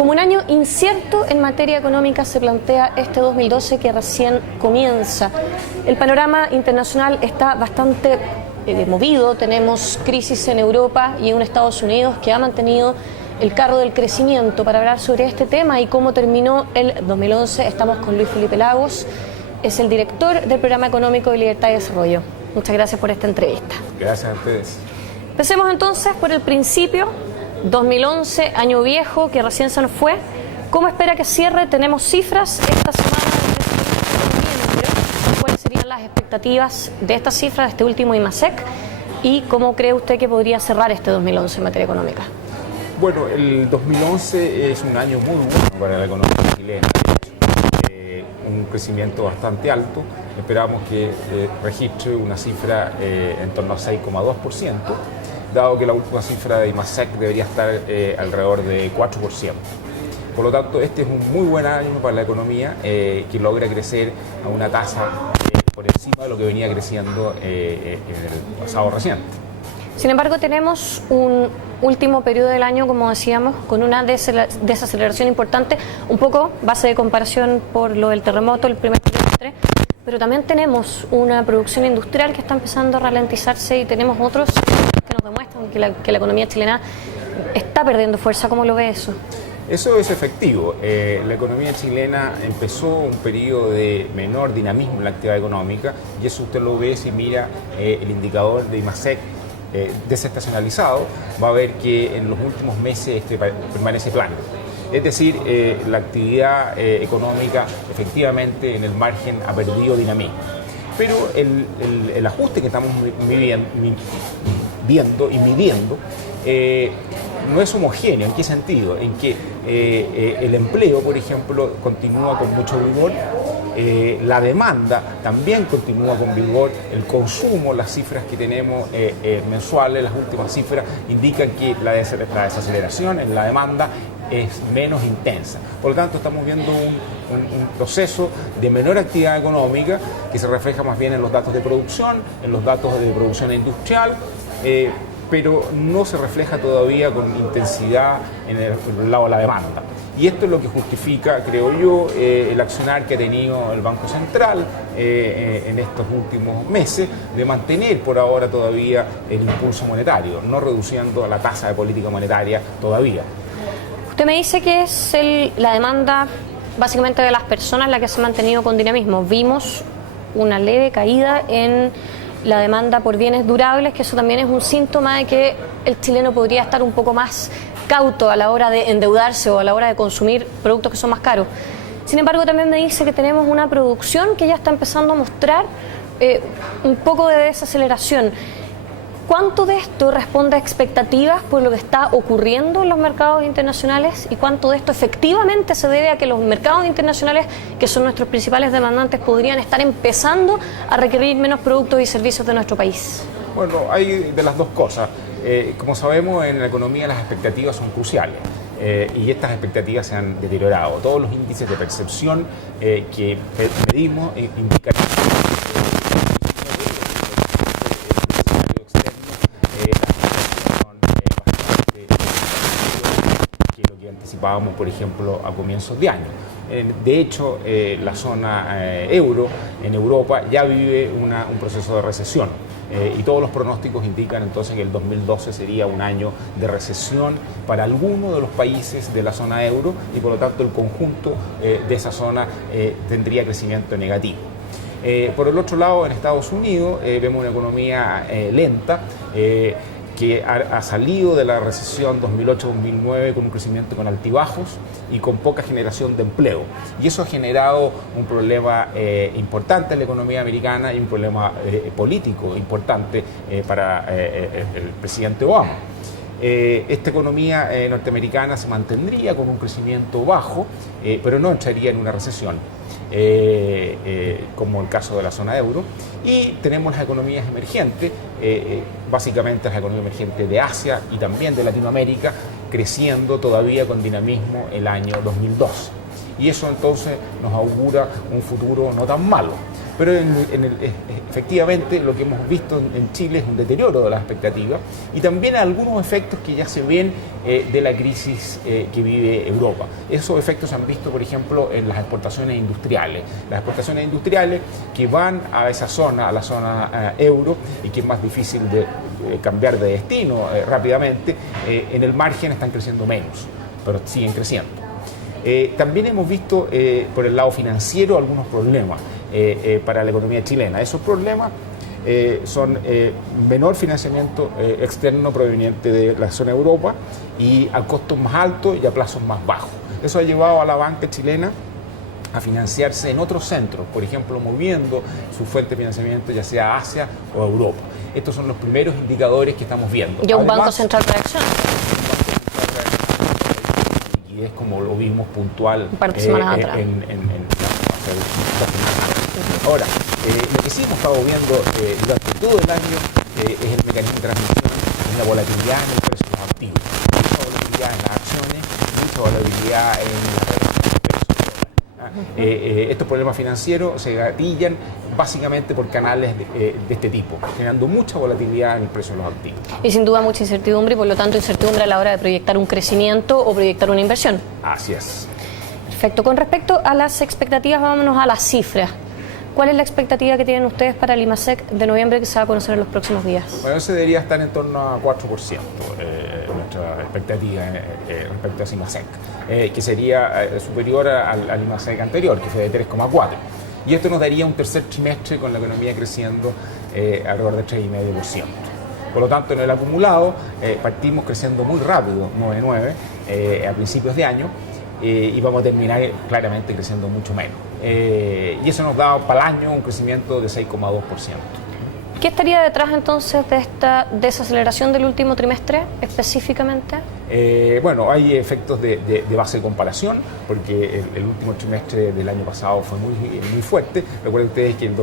Como un año incierto en materia económica se plantea este 2012 que recién comienza. El panorama internacional está bastante movido, tenemos crisis en Europa y en Estados Unidos que ha mantenido el carro del crecimiento. Para hablar sobre este tema y cómo terminó el 2011 estamos con Luis Felipe Lagos, es el director del Programa Económico de Libertad y Desarrollo. Muchas gracias por esta entrevista. Gracias a ustedes. Empecemos entonces por el principio. 2011, año viejo que recién se nos fue. ¿Cómo espera que cierre? Tenemos cifras esta semana de noviembre. ¿Cuáles serían las expectativas de estas cifras, de este último IMASEC? ¿Y cómo cree usted que podría cerrar este 2011 en materia económica? Bueno, el 2011 es un año muy bueno para la economía chilena. Un crecimiento bastante alto. Esperamos que registre una cifra en torno a 6,2%. Dado que la última cifra de IMASEC debería estar alrededor de 4%. Por lo tanto, este es un muy buen año para la economía que logra crecer a una tasa por encima de lo que venía creciendo en el pasado reciente. Sin embargo, tenemos un último periodo del año, como decíamos, con una desaceleración importante, un poco base de comparación por lo del terremoto, el primer trimestre, pero también tenemos una producción industrial que está empezando a ralentizarse y tenemos otros que nos demuestran que la economía chilena está perdiendo fuerza. ¿Cómo lo ve eso? Eso es efectivo. La economía chilena empezó un periodo de menor dinamismo en la actividad económica y eso usted lo ve si mira el indicador de IMASEC desestacionalizado, va a ver que en los últimos meses permanece plano. Es decir, la actividad económica efectivamente en el margen ha perdido dinamismo. Pero el ajuste que estamos viendo y midiendo no es homogéneo. ¿En qué sentido? En que el empleo, por ejemplo, continúa con mucho vigor, la demanda también continúa con vigor, el consumo, las cifras que tenemos mensuales, las últimas cifras indican que la desaceleración en la demanda es menos intensa. Por lo tanto, estamos viendo un proceso de menor actividad económica que se refleja más bien en los datos de producción, en los datos de producción industrial, pero no se refleja todavía con intensidad en el lado de la demanda. Y esto es lo que justifica, creo yo, el accionar que ha tenido el Banco Central en estos últimos meses de mantener por ahora todavía el impulso monetario, no reduciendo la tasa de política monetaria todavía. Usted me dice que es la demanda básicamente de las personas la que se ha mantenido con dinamismo. Vimos una leve caída en la demanda por bienes durables, que eso también es un síntoma de que el chileno podría estar un poco más cauto a la hora de endeudarse o a la hora de consumir productos que son más caros. Sin embargo, también me dice que tenemos una producción que ya está empezando a mostrar un poco de desaceleración. ¿Cuánto de esto responde a expectativas por lo que está ocurriendo en los mercados internacionales y cuánto de esto efectivamente se debe a que los mercados internacionales, que son nuestros principales demandantes, podrían estar empezando a requerir menos productos y servicios de nuestro país? Bueno, hay de las dos cosas. Como sabemos, en la economía las expectativas son cruciales. Y estas expectativas se han deteriorado. Todos los índices de percepción que medimos indican anticipábamos, por ejemplo, a comienzos de año. De hecho, la zona euro en Europa ya vive un proceso de recesión y todos los pronósticos indican entonces que el 2012 sería un año de recesión para algunos de los países de la zona euro y por lo tanto el conjunto de esa zona tendría crecimiento negativo. Por el otro lado, en Estados Unidos vemos una economía lenta, que ha salido de la recesión 2008-2009 con un crecimiento con altibajos y con poca generación de empleo. Y eso ha generado un problema importante en la economía americana y un problema político importante para el presidente Obama. Esta economía norteamericana se mantendría con un crecimiento bajo, pero no entraría en una recesión. Como el caso de la zona euro, y tenemos las economías emergentes, básicamente las economías emergentes de Asia y también de Latinoamérica, creciendo todavía con dinamismo el año 2012. Y eso entonces nos augura un futuro no tan malo. Pero efectivamente lo que hemos visto en Chile es un deterioro de las expectativas y también algunos efectos que ya se ven de la crisis que vive Europa. Esos efectos se han visto, por ejemplo, en las exportaciones industriales. Las exportaciones industriales que van a esa zona, a la zona euro, y que es más difícil de cambiar de destino rápidamente, en el margen están creciendo menos, pero siguen creciendo. También hemos visto por el lado financiero algunos problemas para la economía chilena. Esos problemas son menor financiamiento externo proveniente de la zona Europa y a costos más altos y a plazos más bajos. Eso ha llevado a la banca chilena a financiarse en otros centros, por ejemplo, moviendo su fuente de financiamiento ya sea a Asia o a Europa. Estos son los primeros indicadores que estamos viendo. ¿Y un Banco Central reacciona? Y es como lo vimos puntual un par de semanas atrás. Ahora, lo que sí hemos estado viendo durante todo el año es el mecanismo de transmisión, es la volatilidad en el precio de los activos, mucha volatilidad en las acciones, mucha volatilidad en la relación peso-dólar. Estos problemas financieros se gatillan básicamente por canales de este tipo, generando mucha volatilidad en el precio de los activos. Y sin duda mucha incertidumbre y por lo tanto incertidumbre a la hora de proyectar un crecimiento o proyectar una inversión. Así es. Perfecto. Con respecto a las expectativas, vámonos a las cifras. ¿Cuál es la expectativa que tienen ustedes para el IMASEC de noviembre que se va a conocer en los próximos días? Bueno, ese debería estar en torno a 4%, nuestra expectativa respecto a IMASEC, que sería superior al IMASEC anterior, que fue de 3,4%. Y esto nos daría un tercer trimestre con la economía creciendo alrededor de 3,5%. Por lo tanto, en el acumulado partimos creciendo muy rápido, 9,9%, a principios de año, y vamos a terminar claramente creciendo mucho menos. Y eso nos da para el año un crecimiento de 6,2%. ¿Qué estaría detrás entonces de esta desaceleración del último trimestre específicamente? Bueno, hay efectos de base de comparación, porque el último trimestre del año pasado fue muy fuerte. Recuerden ustedes que el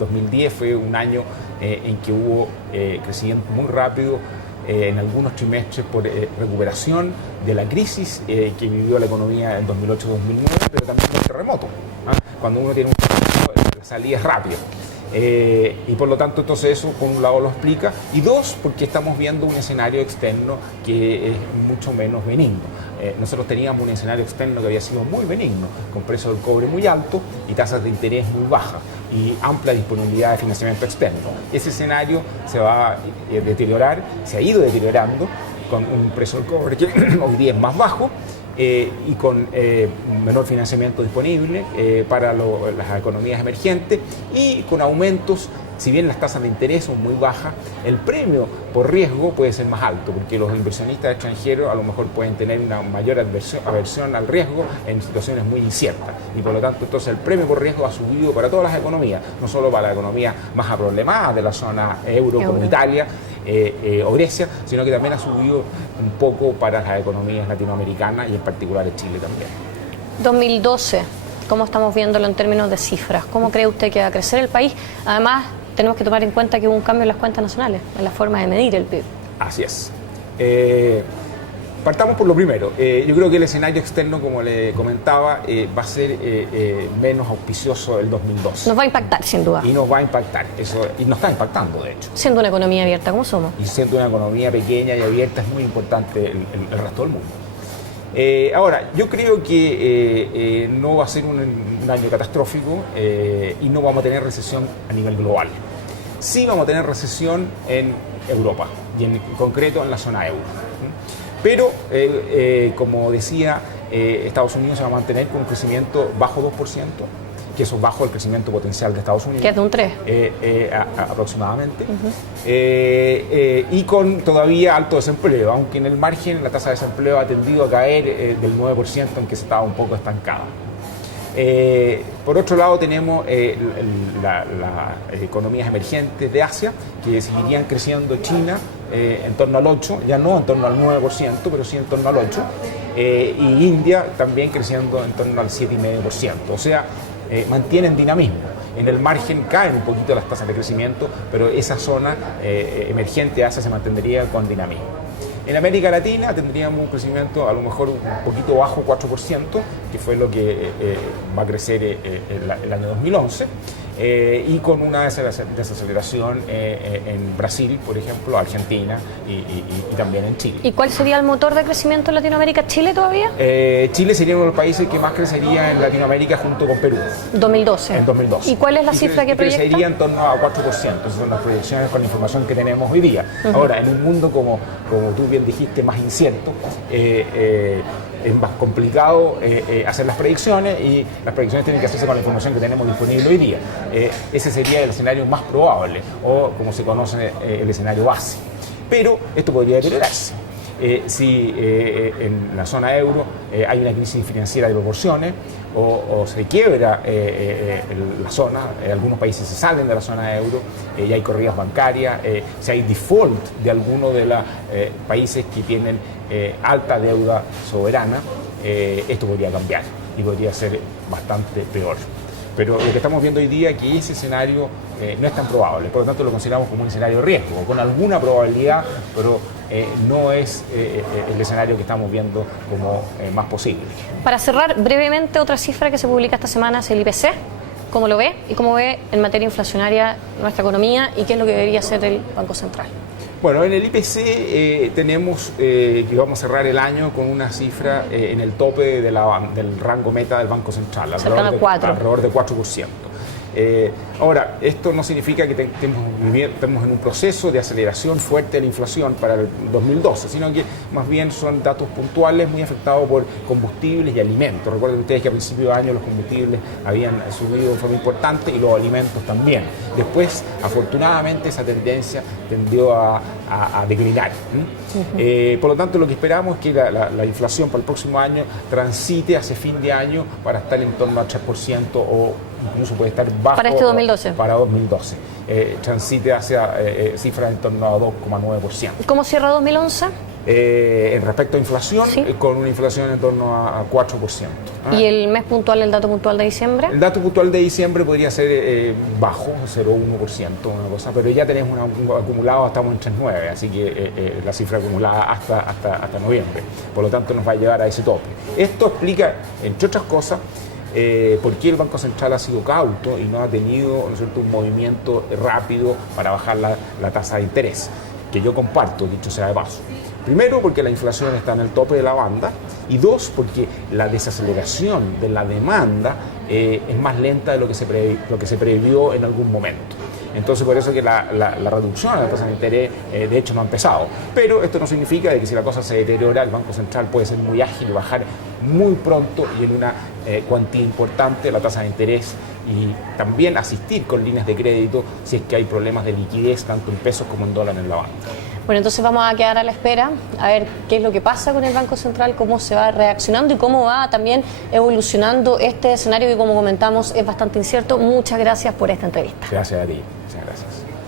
2010 fue un año en que hubo crecimiento muy rápido en algunos trimestres por recuperación de la crisis que vivió la economía en 2008-2009, pero también por terremoto. Cuando uno tiene un terremoto, la salida es rápida. Y por lo tanto, entonces eso por un lado lo explica, y dos, porque estamos viendo un escenario externo que es mucho menos benigno. Nosotros teníamos un escenario externo que había sido muy benigno, con precio del cobre muy alto y tasas de interés muy bajas y amplia disponibilidad de financiamiento externo. Ese escenario se va a deteriorar, se ha ido deteriorando con un precio del cobre que hoy día es más bajo, y con menor financiamiento disponible para las economías emergentes y con aumentos. Si bien las tasas de interés son muy bajas, el premio por riesgo puede ser más alto, porque los inversionistas extranjeros a lo mejor pueden tener una mayor aversión al riesgo en situaciones muy inciertas. Y por lo tanto, entonces el premio por riesgo ha subido para todas las economías, no solo para la economía más aproblemadas de la zona euro, como Italia o Grecia, sino que también ha subido un poco para las economías latinoamericanas y en particular en Chile también. 2012, ¿cómo estamos viéndolo en términos de cifras? ¿Cómo cree usted que va a crecer el país? Además, tenemos que tomar en cuenta que hubo un cambio en las cuentas nacionales, en la forma de medir el PIB. Así es. Partamos por lo primero. Yo creo que el escenario externo, como le comentaba, va a ser menos auspicioso el 2012. Nos va a impactar, sin duda. Y nos va a impactar, y nos está impactando, de hecho. Siendo una economía abierta, ¿cómo somos? Y siendo una economía pequeña y abierta, es muy importante el resto del mundo. Ahora, yo creo que no va a ser un año catastrófico y no vamos a tener recesión a nivel global. Sí vamos a tener recesión en Europa y en concreto en la zona euro. Pero, como decía, Estados Unidos se va a mantener con un crecimiento bajo 2%, que eso es bajo el crecimiento potencial de Estados Unidos. Que es de un 3. Aproximadamente. Y con todavía alto desempleo, aunque en el margen la tasa de desempleo ha tendido a caer del 9% en que se estaba un poco estancada. Por otro lado tenemos las economías emergentes de Asia, que seguirían creciendo. China en torno al 8%, ya no en torno al 9%, pero sí en torno al 8%, y India también creciendo en torno al 7,5%, o sea, mantienen dinamismo. En el margen caen un poquito las tasas de crecimiento, pero esa zona emergente de Asia se mantendría con dinamismo. En América Latina tendríamos un crecimiento a lo mejor un poquito bajo 4%, que fue lo que va a crecer el año 2011, y con una desaceleración en Brasil, por ejemplo, Argentina y también en Chile. ¿Y cuál sería el motor de crecimiento en Latinoamérica? ¿Chile todavía? Chile sería uno de los países que más crecería en Latinoamérica junto con Perú. 2012. En 2012. ¿Y cuál es la cifra que proyecta? Crecería en torno a 4%. Esas son las proyecciones con la información que tenemos hoy día. Ahora, en un mundo como tú bien dijiste, más incierto, es más complicado hacer las predicciones, y las predicciones tienen que hacerse con la información que tenemos disponible hoy día. Ese sería el escenario más probable, o como se conoce, el escenario base. Pero esto podría deteriorarse. Si en la zona euro hay una crisis financiera de proporciones, o se quiebra la zona, algunos países se salen de la zona euro y hay corridas bancarias, si hay default de algunos de los países que tienen alta deuda soberana, esto podría cambiar y podría ser bastante peor. Pero lo que estamos viendo hoy día es que ese escenario no es tan probable, por lo tanto lo consideramos como un escenario de riesgo, con alguna probabilidad, pero no es el escenario que estamos viendo como más posible. Para cerrar, brevemente, otra cifra que se publica esta semana es el IPC. ¿Cómo lo ve? ¿Y cómo ve en materia inflacionaria nuestra economía? ¿Y qué es lo que debería hacer el Banco Central? Bueno, en el IPC tenemos que vamos a cerrar el año con una cifra en el tope del rango meta del Banco Central, alrededor de 4%. Ahora, esto no significa que estemos en un proceso de aceleración fuerte de la inflación para el 2012, sino que más bien son datos puntuales muy afectados por combustibles y alimentos. Recuerden ustedes que a principios de año los combustibles habían subido de forma importante y los alimentos también. Después, afortunadamente, esa tendencia tendió a declinar. Por lo tanto, lo que esperamos es que la inflación para el próximo año transite hacia fin de año para estar en torno al 3%, o incluso puede estar bajo. Para este 2012. Para 2012. Transite hacia cifras en torno a 2,9%. ¿Cómo cierra 2011? En respecto a inflación, ¿Sí? Con una inflación en torno a 4%. ¿Y el mes puntual, el dato puntual de diciembre? El dato puntual de diciembre podría ser bajo, 0,1%, una cosa, pero ya tenemos un acumulado, estamos en 3,9%, así que la cifra acumulada hasta noviembre. Por lo tanto, nos va a llevar a ese tope. Esto explica, entre otras cosas, por qué el Banco Central ha sido cauto y no ha tenido, ¿no es cierto?, un movimiento rápido para bajar la tasa de interés, que yo comparto, dicho sea de paso. Primero, porque la inflación está en el tope de la banda, y dos, porque la desaceleración de la demanda es más lenta de lo que se previó en algún momento. Entonces, por eso que la reducción de la tasa de interés, de hecho, no ha empezado. Pero esto no significa de que si la cosa se deteriora, el Banco Central puede ser muy ágil y bajar muy pronto y en una cuantía importante la tasa de interés, y también asistir con líneas de crédito si es que hay problemas de liquidez, tanto en pesos como en dólares en la banda. Bueno, entonces vamos a quedar a la espera a ver qué es lo que pasa con el Banco Central, cómo se va reaccionando y cómo va también evolucionando este escenario que, como comentamos, es bastante incierto. Muchas gracias por esta entrevista. Gracias a ti. Muchas gracias.